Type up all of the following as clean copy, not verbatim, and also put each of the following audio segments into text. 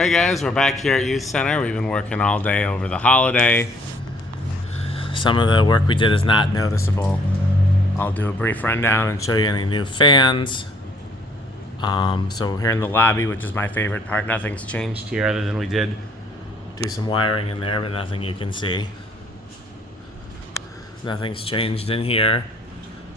Hey guys, we're back here at Youth Center. We've been working all day over the holiday. Some of the work we did is not noticeable. I'll do a brief rundown and show you any new fans. So we're here in the lobby, which is my favorite part. Nothing's changed here other than we did do some wiring in there, but nothing you can see. Nothing's changed in here.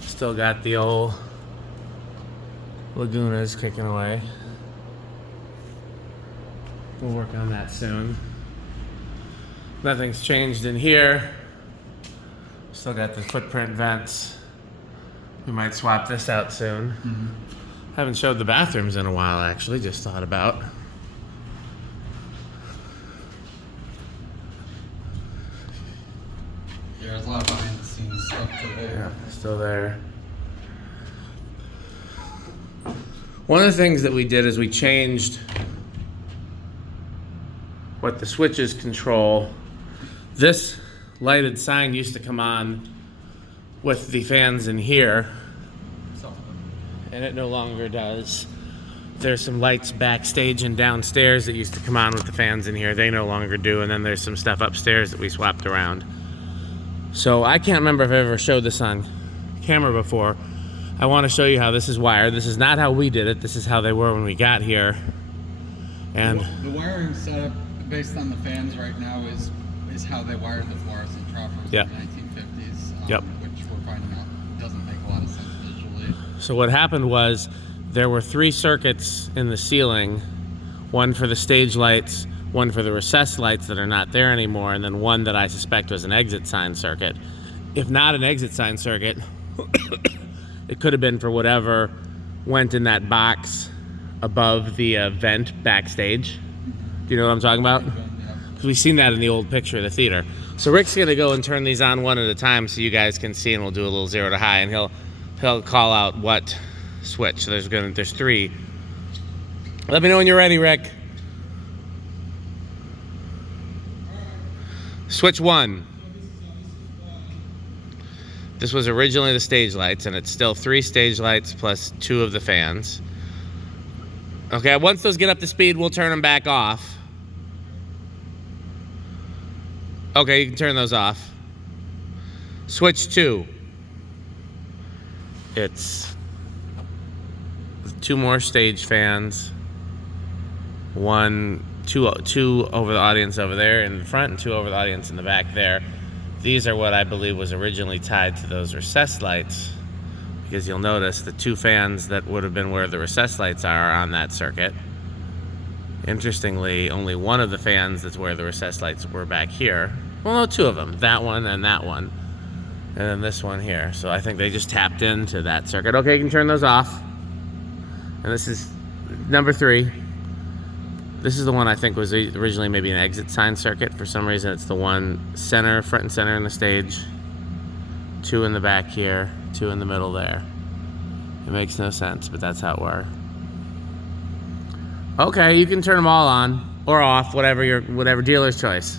Still got the old Lagunas kicking away. We'll work on that soon. Nothing's changed in here. Still got the footprint vents. We might swap this out soon. Haven't showed the bathrooms in a while, actually. Just thought about. Yeah, there's a lot of behind the scenes stuff today. Yeah, still there. One of the things that we did is we changed what the switches control. This lighted sign used to come on with the fans in here, and it no longer does. There's some lights backstage and downstairs that used to come on with the fans in here. They no longer do, and then there's some stuff upstairs that we swapped around. So I can't remember if I ever showed this on camera before. I want to show you how this is wired. This is not how we did it. This is how they were when we got here. And the wiring setup based on the fans right now is how they wired the fluorescent troughters in the 1950s, which we're finding out doesn't make a lot of sense visually. So what happened was there were 3 circuits in the ceiling, one for the stage lights, one for the recessed lights that are not there anymore, and then one that I suspect was an exit sign circuit. If not an exit sign circuit, it could have been for whatever went in that box above the vent backstage. Do you know what I'm talking about? Because we've seen that in the old picture of the theater. So Rick's gonna go and turn these on one at a time so you guys can see, and we'll do a little 0 to high, and he'll call out what switch. So there's 3. Let me know when you're ready, Rick. Switch 1. This was originally the stage lights, and it's still 3 stage lights plus 2 of the fans. Okay, once those get up to speed, we'll turn them back off. Okay, you can turn those off. Switch 2. It's 2 more stage fans. 2 over the audience over there in the front, and 2 over the audience in the back there. These are what I believe was originally tied to those recessed lights, because you'll notice the 2 fans that would have been where the recessed lights are on that circuit. Interestingly, only one of the fans that's where the recessed lights were back here. Well, no, 2 of them. That one and that one. And then this one here. So I think they just tapped into that circuit. Okay, you can turn those off. And this is number 3. This is the one I think was originally maybe an exit sign circuit. For some reason, it's the one front and center in the stage. 2 in the back here, 2 in the middle there. It makes no sense, but that's how it works. Okay, you can turn them all on or off, whatever dealer's choice.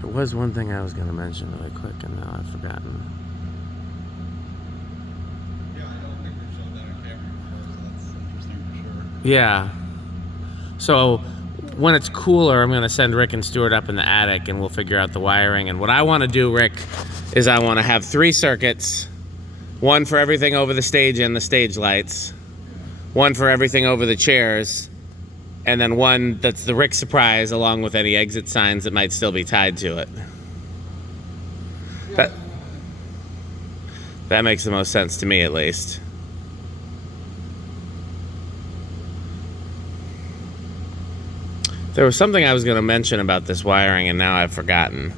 There was one thing I was going to mention really quick, and now I've forgotten. Yeah. So when it's cooler, I'm going to send Rick and Stuart up in the attic, and we'll figure out the wiring. And what I want to do, Rick, is I want to have 3 circuits. 1 for everything over the stage and the stage lights. 1 for everything over the chairs. And then 1 that's the Rick surprise, along with any exit signs that might still be tied to it. That makes the most sense to me, at least. There was something I was going to mention about this wiring, and now I've forgotten.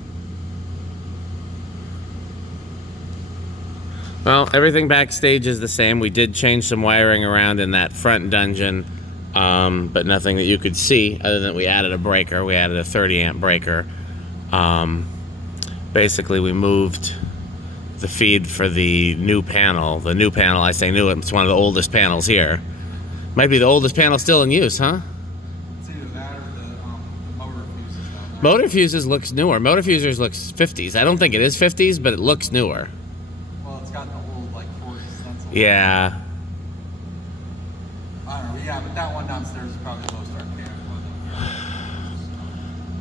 Well, everything backstage is the same. We did change some wiring around in that front dungeon, but nothing that you could see other than we added a breaker. We added a 30 amp breaker. Basically, we moved the feed for the new panel. The new panel, I say new, it's one of the oldest panels here. Might be the oldest panel still in use, huh? Motor fuses looks newer. Motor fusers looks 50s. I don't think it is 50s, but it looks newer. Well, it's got the whole like 40 stencils. Yeah. I don't know. Yeah, but that one downstairs is probably the most archaic one.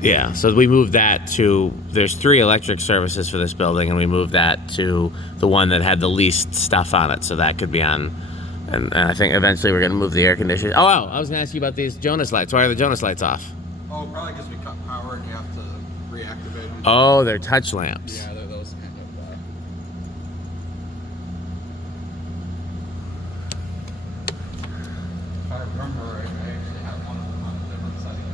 Yeah, so we moved that to, there's 3 electric services for this building, and we moved that to the one that had the least stuff on it, so that could be on. And I think eventually we're going to move the air conditioning. Oh, I was going to ask you about these Jonas lights. Why are the Jonas lights off? Oh, probably because we cut power and you have to reactivate them. Oh, they're touch lamps. Yeah, they're those kind of. If I remember right, I actually have one of them on a different setting.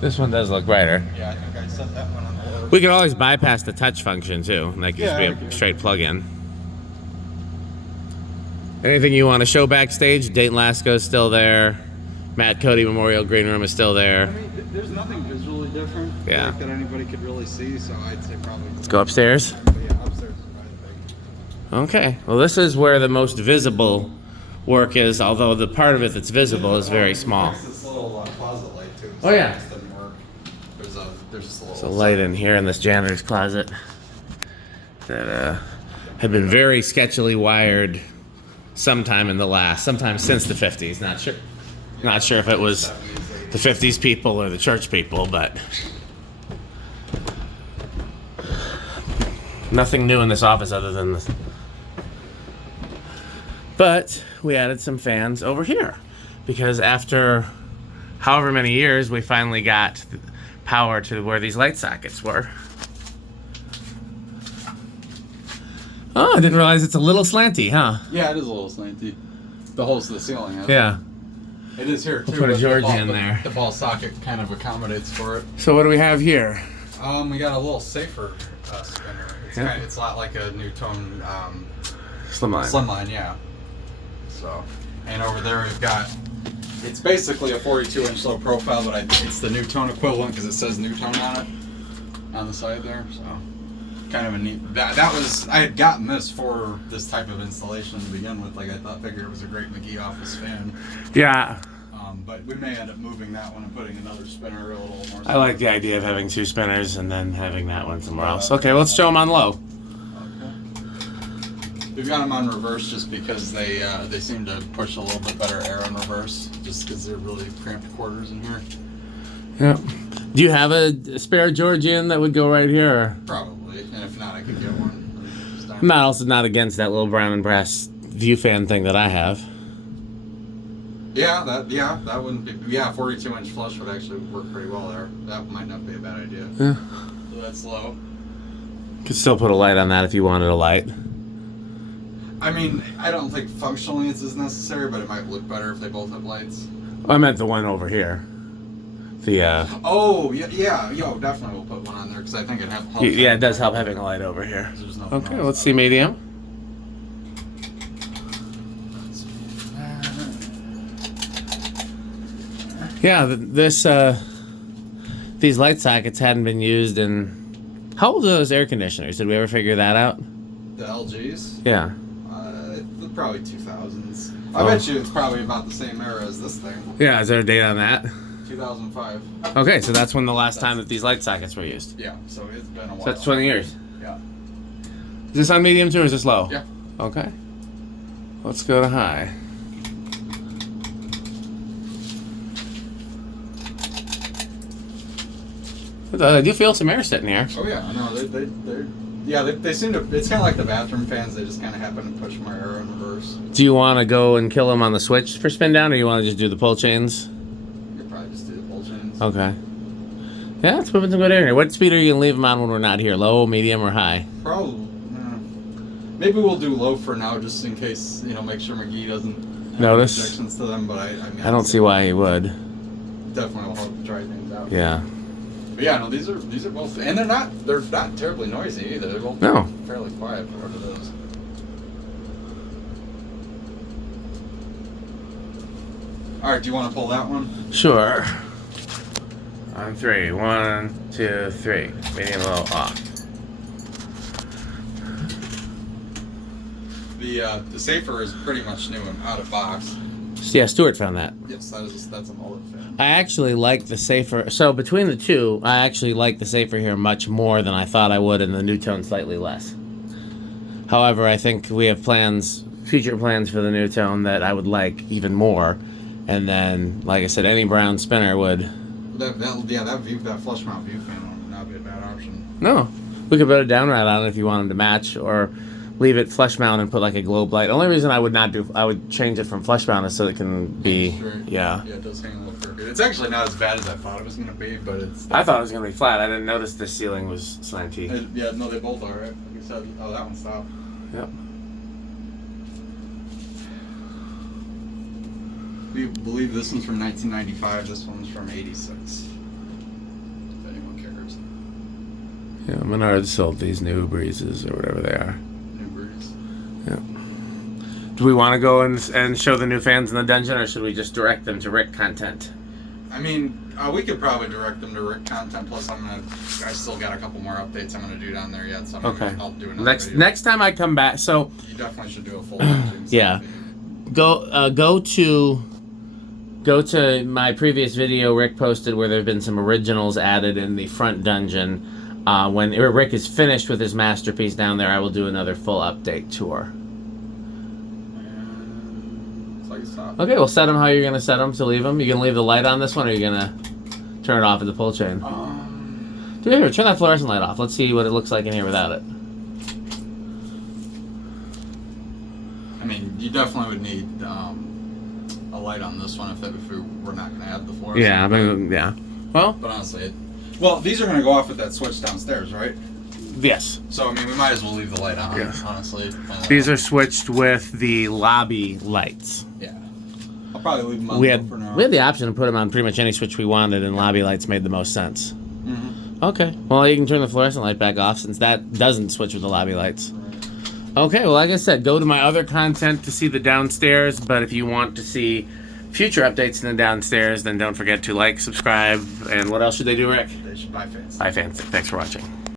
This one does look brighter. Yeah, I think I set that one on the lower. We could always bypass the touch function too. Like just Yeah, be a straight plug-in. Anything you want to show backstage? Dayton Lasco's still there. Matt Cody Memorial Green Room is still there. I mean, there's nothing visually different Yeah. like, that anybody could really see, so I'd say probably. Let's go upstairs. But yeah, upstairs is probably the big. Okay. Well, this is where the most visible work is, although the part of it that's visible is very small. There's this little closet light too. Oh, yeah. This didn't work. There's just a little. There's a light in here in this janitor's closet that had been very sketchily wired sometime since the 50s. Not sure if it was the 50s people or the church people, but nothing new in this office other than this. But we added some fans over here because after however many years, we finally got power to where these light sockets were. Oh, I didn't realize it's a little slanty, huh? Yeah, it is a little slanty. The holes to the ceiling. Yeah. It is here too. We'll put a but Georgie in there. The ball socket kind of accommodates for it. So what do we have here? We got a little safer spinner. It's Yeah. it's a lot like a Newtone Slimline. slimline, yeah. So, and over there we've got. It's basically a 42-inch low profile, but it's the Newtone equivalent because it says Newtone on it on the side there. So, kind of a neat. That was I had gotten this for this type of installation to begin with. Like I figured it was a great McGee office fan. Yeah. But we may end up moving that one and putting another spinner a little more. I like the idea of having 2 spinners and then having that one somewhere else. Okay, let's show them on low. Okay. We've got them on reverse just because they seem to push a little bit better air in reverse, just because they're really cramped quarters in here. Yep. Do you have a spare Georgian that would go right here? Or? Probably, and if not, I could get one. I'm also not against that little brown and brass view fan thing that I have. Yeah, that wouldn't be. Yeah, 42-inch flush would actually work pretty well there. That might not be a bad idea. Yeah. So that's low. Could still put a light on that if you wanted a light. I mean, I don't think functionally it's as necessary, but it might look better if they both have lights. I meant the one over here. The Oh yeah, yo, definitely we'll put one on there because I think it helps. yeah, it does help having a light over here. There's no Okay, let's see medium. Yeah, these light sockets hadn't been used in. How old are those air conditioners? Did we ever figure that out? The LGs? Yeah. Probably 2000s. I bet you it's probably about the same era as this thing. Yeah, is there a date on that? 2005. Okay, so that's when the last time that these light sockets were used. Yeah, so it's been a while. So that's 20 years. Yeah. Is this on medium too, or is this low? Yeah. Okay. Let's go to high. I do feel some air sitting here. Oh yeah, no, they seem to. It's kind of like the bathroom fans. They just kind of happen to push more air in reverse. Do you want to go and kill them on the switch for spin down, or you want to just do the pull chains? You'll probably just do the pull chains. Okay. Yeah, it's moving some good air here. What speed are you gonna leave them on when we're not here? Low, medium, or high? Probably. Maybe we'll do low for now, just in case make sure McGee doesn't have notice objections to them. But I mean, I don't see why he would. Definitely will help dry things out. Yeah. But yeah, no, these are both, and they're not terribly noisy either. They're both fairly quiet for what it is. All right, do you want to pull that one? Sure. On 3. 1, 2, 3. Medium, low, off. The safer is pretty much new and out of box. Yeah, Stuart found that. Yes, that's a mullet fan. I actually like the safer. So between the two, I actually like the safer here much more than I thought I would, and the new tone slightly less. However, I think we have future plans for the new tone that I would like even more. And then, like I said, any brown spinner would. That flush mount view fan would not be a bad option. No, we could put a down rad on it if you wanted to match, or leave it flush mount and put like a globe light. The only reason I would change it from flush mount is so it can be, yeah. Yeah, it does hang a little crooked. It's actually not as bad as I thought it was going to be, but it's... I thought it was going to be flat. I didn't notice the ceiling was slanty. Yeah, no, they both are, right? Like you said, oh, that one stopped. Yep. We believe this one's from 1995, this one's from 86. If anyone cares. Yeah, Menards sold these new breezes or whatever they are. New breeze. Yeah. Do we want to go and show the new fans in the dungeon, or should we just direct them to Rick content? I mean, we could probably direct them to Rick content. Plus, I still got a couple more updates I'm gonna do down there yet. So I'll do another video. Next time I come back, so you definitely should do a full dungeon. Yeah, go to my previous video Rick posted where there have been some originals added in the front dungeon. When Rick is finished with his masterpiece down there, I will do another full update tour. Okay, well, set them how you're going to set them to leave them. You going to leave the light on this one, or are you going to turn it off at the pull chain? Do here, turn that fluorescent light off. Let's see what it looks like in here without it. I mean, you definitely would need a light on this one if we were not going to add the fluorescent. Yeah, I mean, yeah. Well, but honestly, these are going to go off with that switch downstairs, right? Yes. So, I mean, we might as well leave the light on, yes. Honestly. These are switched with the lobby lights. Yeah. I'll probably leave them on for now. We had the option to put them on pretty much any switch we wanted, and lobby lights made the most sense. Mm-hmm. Okay. Well, you can turn the fluorescent light back off since that doesn't switch with the lobby lights. Right. Okay. Well, like I said, go to my other content to see the downstairs, but if you want to see future updates in the downstairs, then don't forget to like, subscribe, and what else should they do, Rick? They should buy FanStick. Buy FanStick. Thanks for watching.